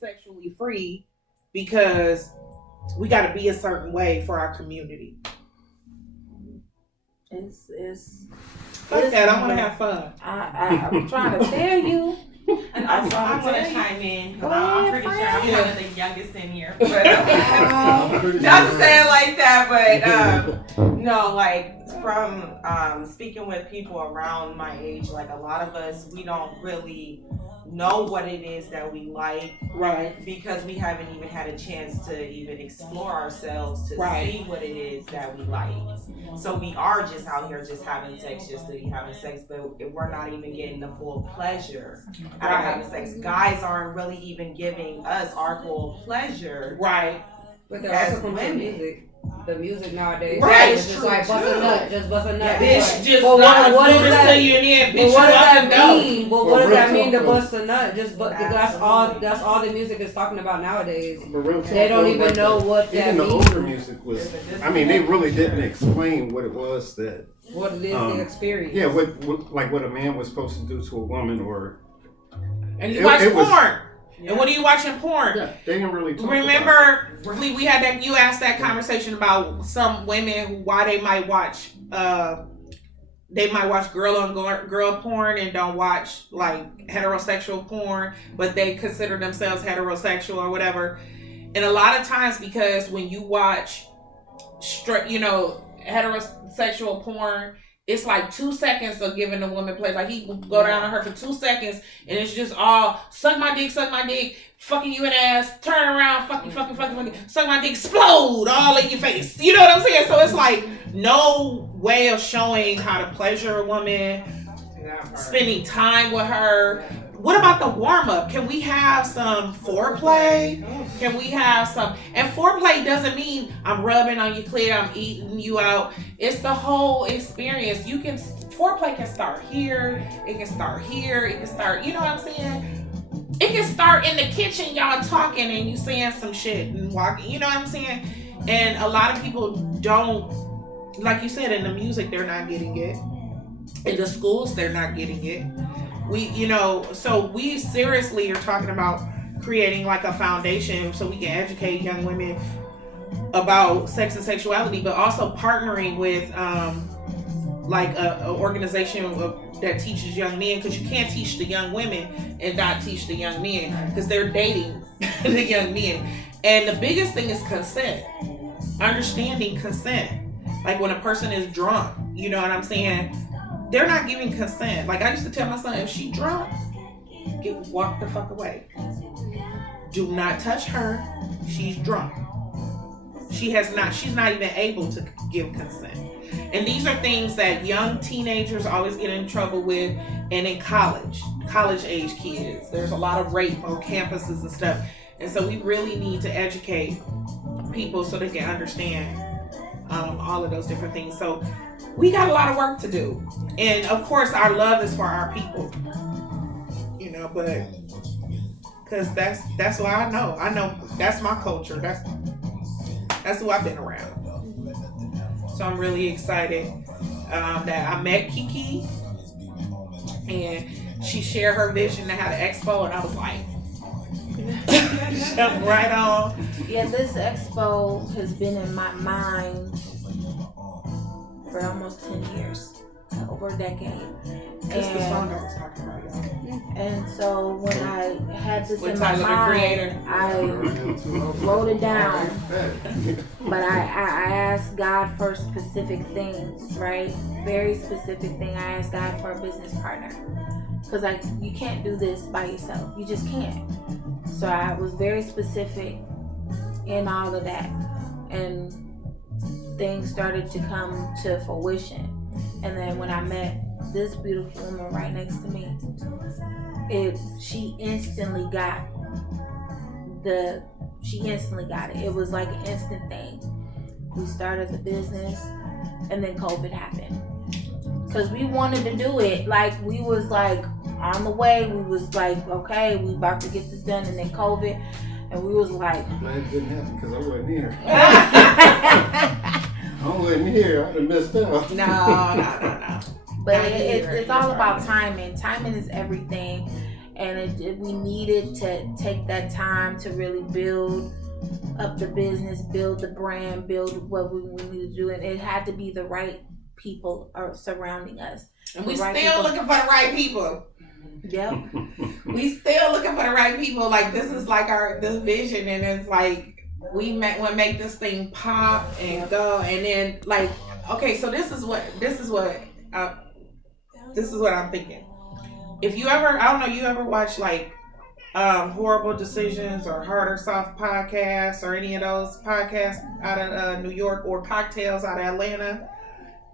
sexually free because we got to be a certain way for our community. Fuck that, I want to have fun. I'm trying to tell you. And I want to chime in. I'm pretty sure I'm one of the youngest in here. But, not to say it like that, but no, like from speaking with people around my age, like a lot of us, we don't really know what it is that we like, right? Because we haven't even had a chance to even explore ourselves to right. see what it is that we like. So we are just out here just having sex just to be having sex, but we're not even getting the full pleasure out of having sex. Guys aren't really even giving us our full pleasure, right? But there also comes to music. The music nowadays, right? It's just like bust a nut, just bust a nut. Bitch, just what does that mean? But what does that mean? But what does that mean to bust a nut? That's all the music is talking about nowadays. They don't even know what that means. Even the older music was. I mean, they really didn't explain what it was that. What it is the experience. Yeah, what a man was supposed to do to a woman, or. And you watch porn. Yeah. And what are you watching porn? Yeah, they didn't really talk Remember, we had that. You asked that conversation about some women why they might watch girl on girl porn and don't watch like heterosexual porn, but they consider themselves heterosexual or whatever. And a lot of times, because when you watch heterosexual porn, it's like 2 seconds of giving the woman pleasure. Like he will go down on her for 2 seconds, and it's just all suck my dick, fucking you in the ass, turn around, fucking, suck my dick, explode all in your face. You know what I'm saying? So it's like no way of showing how to pleasure a woman, spending time with her. What about the warm up? Can we have some foreplay? Can we have some? And foreplay doesn't mean I'm rubbing on your clit, I'm eating you out. It's the whole experience. Foreplay can start here. It can start here. It can start, you know what I'm saying? It can start in the kitchen, y'all talking and you saying some shit and walking, you know what I'm saying? And a lot of people don't, like you said, in the music, they're not getting it. In the schools, they're not getting it. So we seriously are talking about creating like a foundation so we can educate young women about sex and sexuality, but also partnering with like a organization that teaches young men, because you can't teach the young women and not teach the young men because they're dating the young men. And the biggest thing is consent, understanding consent. Like when a person is drunk, you know what I'm saying? They're not giving consent. Like I used to tell my son, if she drunk, walk the fuck away. Do not touch her. She's drunk. She's not even able to give consent. And these are things that young teenagers always get in trouble with, and in college age kids. There's a lot of rape on campuses and stuff. And so we really need to educate people so they can understand all of those different things. So we got a lot of work to do. And of course our love is for our people. But because that's what I know that's my culture. That's who I've been around. So I'm really excited that I met Kiki and she shared her vision to have an expo, and I was like jump right on. Yeah, this expo has been in my mind for almost 10 years. Over a decade. That's the song I was talking about, y'all. And so when I had this in my Tyler, mind, I wrote it down. But I asked God for specific things, right? Very specific thing. I asked God for a business partner. Because you can't do this by yourself. You just can't. So I was very specific in all of that. And things started to come to fruition. And then when I met this beautiful woman right next to me, she instantly got it. It was like an instant thing. We started the business, and then COVID happened. Because we wanted to do it. Like, we was like on the way. We was like, okay, we about to get this done, and then COVID. And we was like, I'm glad it didn't happen because I wasn't here. I wasn't here. I'd have missed out. No. But it's all about timing. Timing is everything. and we needed to take that time to really build up the business, build the brand, build what we need to do, and it had to be the right people are surrounding us. And we still looking for the right people. Yep. We still looking for the right people. Like, this is like the vision, and it's like we make this thing pop and go, and then like, okay, so this is what I'm thinking. If you ever, I don't know, you ever watch like Horrible Decisions or Hard or Soft podcasts or any of those podcasts out of New York, or Cocktails out of Atlanta?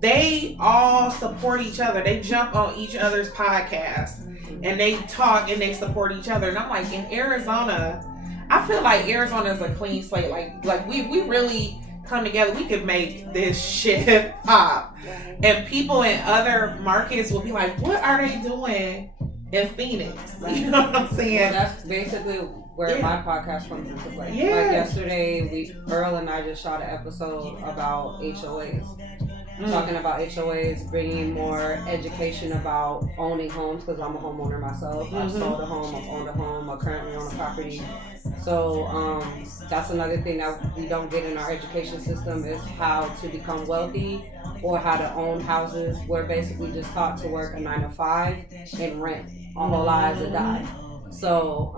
They all support each other. They jump on each other's podcasts and they talk and they support each other. And I'm like, in Arizona, I feel like Arizona is a clean slate. Like we really come together. We could make this shit pop. And people in other markets will be like, what are they doing in Phoenix? You know what I'm saying? Well, that's basically where my podcast comes into play. Yeah. Like yesterday, Earl and I just shot an episode about HOAs. Talking about HOAs, bringing more education about owning homes, because I'm a homeowner myself. I've sold a home, I've owned a home, I currently own a property. So that's another thing that we don't get in our education system, is how to become wealthy or how to own houses. We're basically just taught to work a 9-to-5 and rent our whole lives and die. So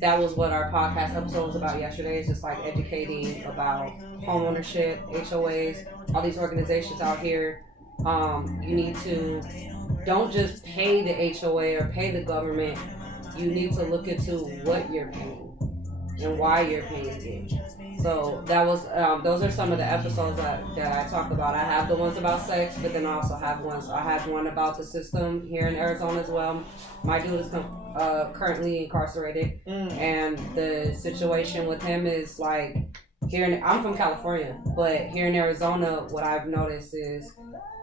that was what our podcast episode was about yesterday. It's just like educating about home ownership, HOAs, all these organizations out here. You need to, don't just pay the HOA or pay the government. You need to look into what you're paying and why you're paying it. So that was, those are some of the episodes that I talked about. I have the ones about sex, but then I also have I had one about the system here in Arizona as well. My dude is currently incarcerated, and the situation with him is like, I'm from California, but here in Arizona, what I've noticed is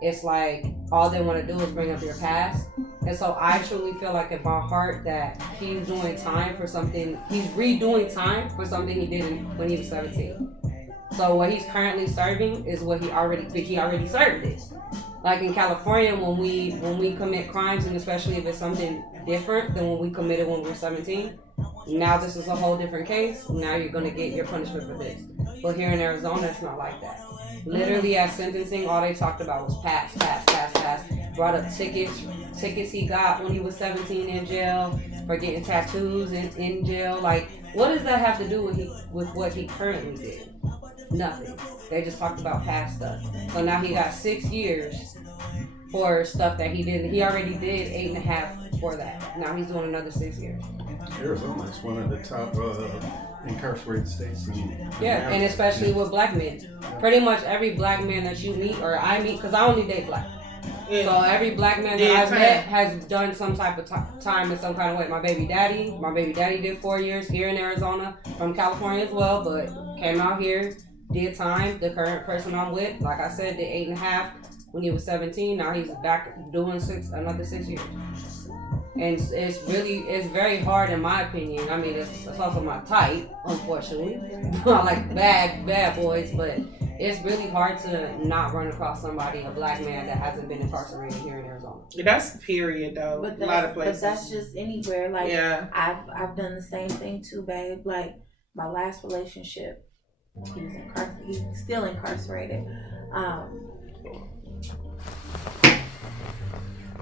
it's like all they want to do is bring up your past. And so I truly feel like in my heart that he's doing time for something, he's redoing time for something he did when he was 17. So what he's currently serving is what he already served it. Like in California, when we commit crimes, and especially if it's something different than when we committed when we were 17, now this is a whole different case. Now you're gonna get your punishment for this. But here in Arizona, it's not like that. Literally at sentencing, all they talked about was pass. Brought up tickets he got when he was 17 in jail, for getting tattoos in jail. Like, what does that have to do with what he currently did? Nothing. They just talked about past stuff. So now he got 6 years for stuff that he didn't. He already did 8.5 for that. Now he's doing another 6 years. Arizona is one of the top incarcerated states in America. And especially with black men. Pretty much every black man that you meet, or I meet, because I only date black. Yeah. So every black man that I've met has done some type of time in some kind of way. My baby daddy did 4 years here in Arizona, from California as well, but came out here, did time. The current person I'm with, like I said, did 8.5 when he was 17. Now he's back doing another 6 years. And it's very hard in my opinion. I mean, it's also my type, unfortunately. I like bad boys, but it's really hard to not run across somebody, a black man, that hasn't been incarcerated here in Arizona. That's period though. But a lot of places. But that's just anywhere. Like, yeah. I've done the same thing too, babe. Like my last relationship, he's still incarcerated.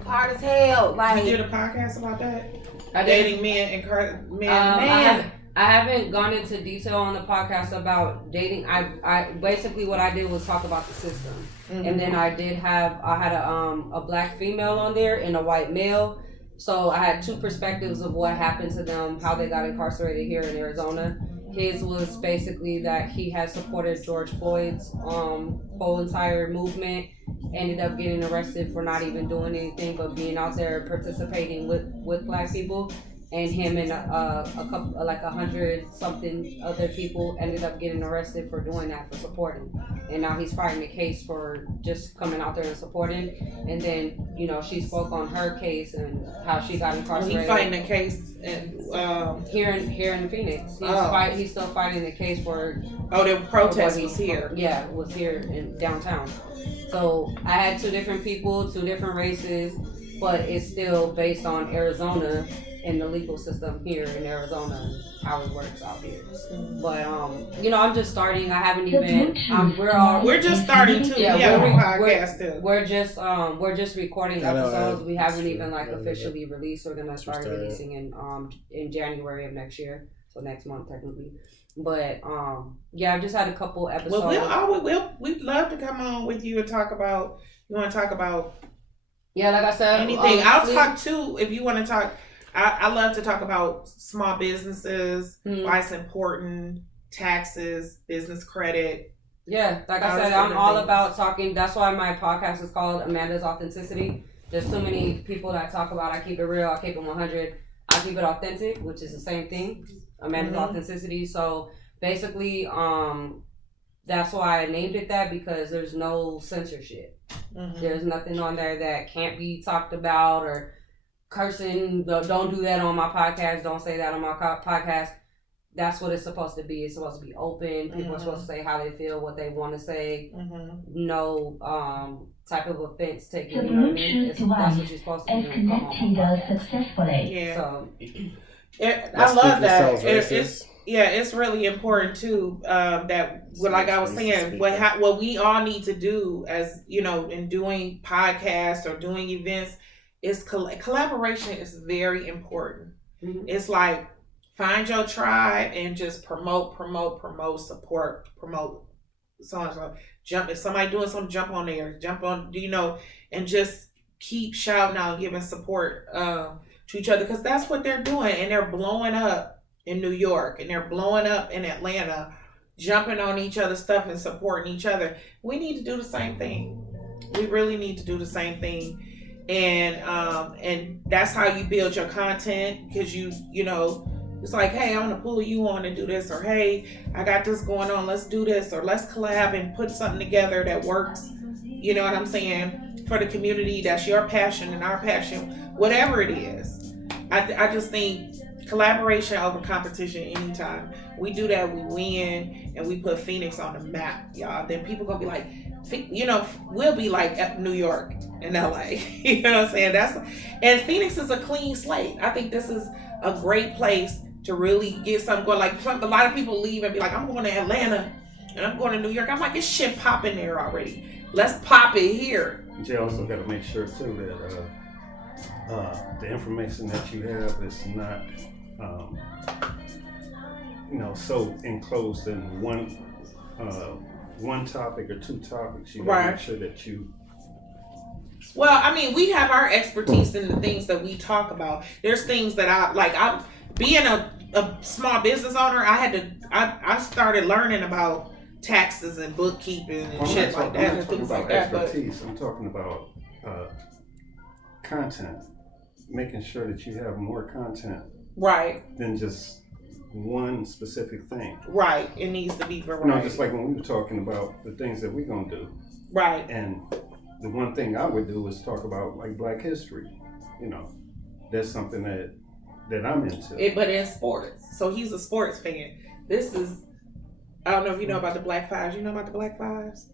Hard as hell. Like, you did a podcast about that? Dating men and I haven't gone into detail on the podcast about dating. I basically what I did was talk about the system, and then I had a black female on there and a white male. So I had two perspectives of what happened to them, how they got incarcerated here in Arizona. His was basically that he had supported George Floyd's whole entire movement, ended up getting arrested for not even doing anything but being out there participating with black people. And him and a couple, like 100 something other people ended up getting arrested for doing that, for supporting. And now he's fighting a case for just coming out there and supporting. And then, you know, she spoke on her case and how she got incarcerated. He's fighting a case here in Phoenix. He's still fighting the case for. Oh, the protest was here. Yeah, it was here in downtown. So I had two different people, two different races. but it's still based on Arizona and the legal system here in Arizona and how it works out here. But you know, I'm just starting. I haven't even. We're just starting too. Yeah, we're podcast too. We're just recording episodes. We haven't even like officially released. We're gonna start releasing in January of next year, so next month technically. But yeah, I've just had a couple episodes. We'd love to come on with you and talk about. You want to talk about? Yeah, like I said, anything. I'll talk too if you want to talk. I love to talk about small businesses, why it's important, taxes, business credit. Yeah, like I said, I'm all about talking. That's why my podcast is called Amanda's Authenticity. There's too many people that talk about I keep it real, I keep it 100, I keep it authentic, which is the same thing. Amanda's Authenticity. So basically, that's why I named it that, because there's no censorship. There's nothing on there that can't be talked about or cursing. Don't do that on my podcast. Don't say that on my podcast. That's what it's supposed to be. It's supposed to be open. People are supposed to say how they feel, what they want to say. No type of offense taken. You know what I mean? That's what you're supposed to do. Successfully. Yeah. So, I love that. It's really important too. That, like I was saying, what we all need to do, as you know, in doing podcasts or doing events, is collaboration is very important. It's like find your tribe and just promote, support, promote. So jump. If somebody doing something, jump on there, and just keep shouting out, giving support to each other, because that's what they're doing, and they're blowing up in New York, and they're blowing up in Atlanta, jumping on each other's stuff and supporting each other. We need to do the same thing. We really need to do the same thing. And that's how you build your content, because you know, it's like, hey, I want to pull you on and do this, or hey, I got this going on, let's do this, or let's collab and put something together that works. You know what I'm saying? For the community, that's your passion and our passion, whatever it is. I just think collaboration over competition anytime. We do that, we win, and we put Phoenix on the map, y'all. Then people gonna be like, you know, we'll be like New York and LA. You know what I'm saying? And Phoenix is a clean slate. I think this is a great place to really get something going. Like a lot of people leave and be like, I'm going to Atlanta and I'm going to New York. I'm like, it's shit popping there already. Let's pop it here. You also got to make sure too that the information that you have is not, you know, so enclosed in one topic or two topics. You got to make sure that you. Well, I mean, we have our expertise in the things that we talk about. There's things that I being a small business owner, I started learning about taxes and bookkeeping and shit like that and things like that. Expertise. I'm talking about content, making sure that you have more content, than just one specific thing. Right. It needs to be variety. You know, just like when we were talking about the things that we're gonna do. Right. And the one thing I would do is talk about like Black history. You know, that's something that I'm into. But in sports. So he's a sports fan. I don't know if you know about the Black Fives. You know about the Black Fives?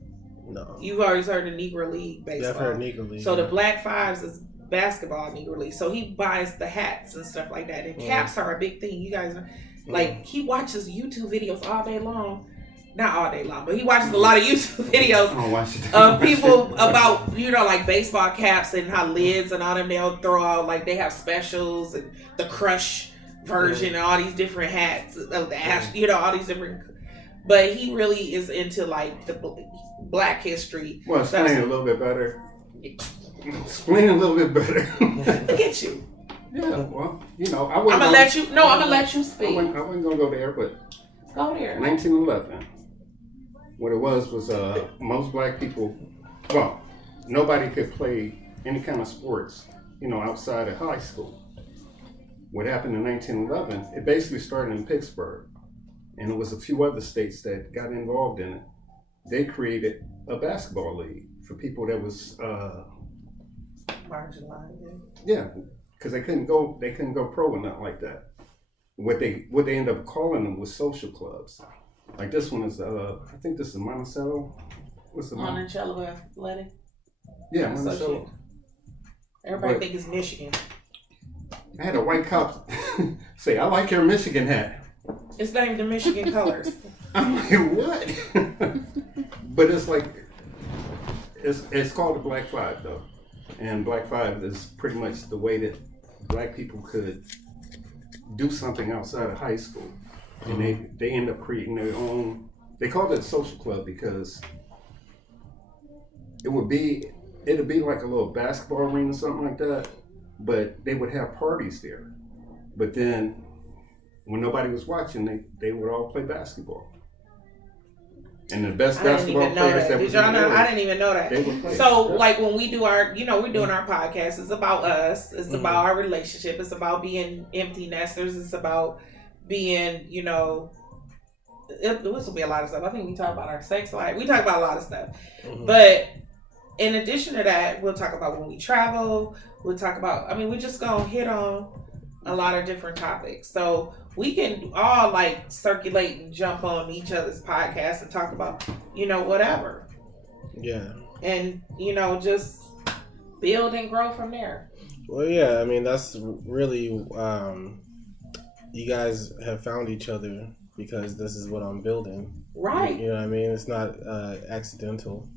No. You've always heard of Negro League baseball. Yeah, I've heard Negro League. So the Black Fives is basketball Negro League. So he buys the hats and stuff like that. And caps are a big thing. You guys know. Like, he watches YouTube videos all day long. Not all day long, but he watches a lot of YouTube videos of people about, you know, like baseball caps and how lids and all them, they'll throw out, like they have specials and the Crush version and all these different hats of the Ash, you know, all these different. But he really is into like the Black history. Well, explain a little bit better. Explain a little bit better. Look at you. Yeah, well, you know, I'm gonna let you speak. I wasn't gonna go there, but go there. 1911. What it was most Black people, well, nobody could play any kind of sports, you know, outside of high school. What happened in 1911? It basically started in Pittsburgh, and it was a few other states that got involved in it. They created a basketball league for people that was marginalized. Yeah. Because they couldn't go pro or nothing like that. What they end up calling them was social clubs. Like this one is I think this is Monticello. What's the Monticello Athletic? Yeah, Monticello. Everybody think it's Michigan. I had a white cop say, "I like your Michigan hat." It's named the Michigan colors. I'm like, what? But it's like, it's called the Black Five though, and Black Five is pretty much the way that black people could do something outside of high school, and they end up creating their own. They called it a social club because it'd be like a little basketball arena or something like that, but they would have parties there. But then when nobody was watching, they would all play basketball. And the best basketball players that was in the world, I didn't even know that. they would play. So, like, when we do our, we're doing our podcast, it's about us. It's about our relationship. It's about being empty nesters. It's about being, this will be a lot of stuff. I think we talk about our sex life. We talk about a lot of stuff. But in addition to that, we'll talk about when we travel. We'll talk about, we're just going to hit on a lot of different topics. So we can all like circulate and jump on each other's podcasts and talk about, whatever. Yeah. And, just build and grow from there. Well, yeah, that's really, you guys have found each other because this is what I'm building. Right. You know what I mean? It's not accidental.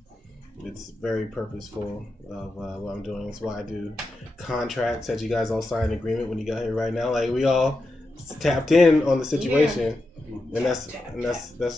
It's very purposeful of what I'm doing. It's why I do contracts that you guys all signed an agreement when you got here right now. Like, we all tapped in on the situation. Yeah. And that's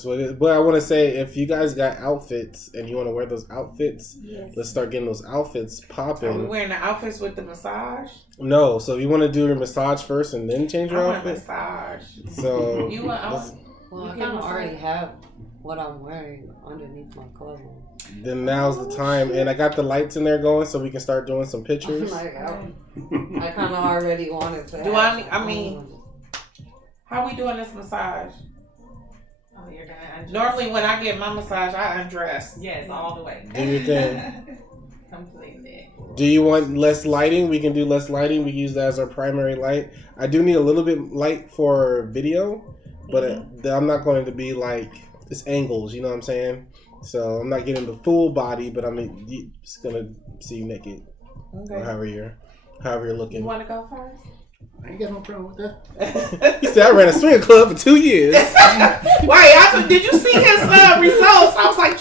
what it is. But I want to say, if you guys got outfits and you want to wear those outfits, let's start getting those outfits popping. Are we wearing the outfits with the massage? No. So if you want to do your massage first and then change your outfit? Massage. So you want? Well, I kind of already have what I'm wearing underneath my clothing. Then now's the time, and I got the lights in there going, so we can start doing some pictures. I kind of already wanted to. How we doing this massage? Oh, you're gonna undress. Normally, when I get my massage, I undress. Yes, all the way. Do your thing. Completely. Do you want less lighting? We can do less lighting. We use that as our primary light. I do need a little bit light for video, but I'm not going to be like it's angles. You know what I'm saying? So I'm not getting the full body, but I'm just gonna see you naked, or however you're looking. You want to go first? I ain't got no problem with that. He said I ran a swing club for 2 years. Wait, did you see his results? I was like,